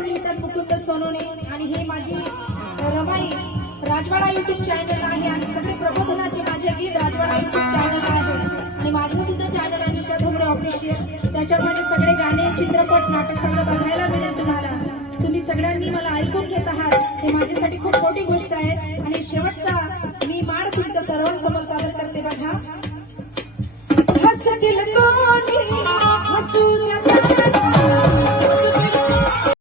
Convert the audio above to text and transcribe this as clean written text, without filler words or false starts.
म्हणून लिहितात मुकुंद सोनोने आणि हे माझी रमाई राजवाडा युट्यूब चॅनल आहे आणि सगळे प्रबोधनाचे माझे गीत राजवाडा युट्यूब चॅनल आहे आणि माझं सुद्धा चॅनल आहे निशा धोगडे ऑफिशियल. त्याच्यावर माझे सगळे गाणे चित्रपट नाटक सगळं बघायला मिळेल तुम्हाला. तुम्ही सगळ्यांनी मला ऐकून घेत आहात हे माझ्यासाठी खूप मोठी गोष्ट आहे. आणि शेवटचा मी माड तुमच्या सर्वांसमोर सादर करते बघा. हसतील कोणी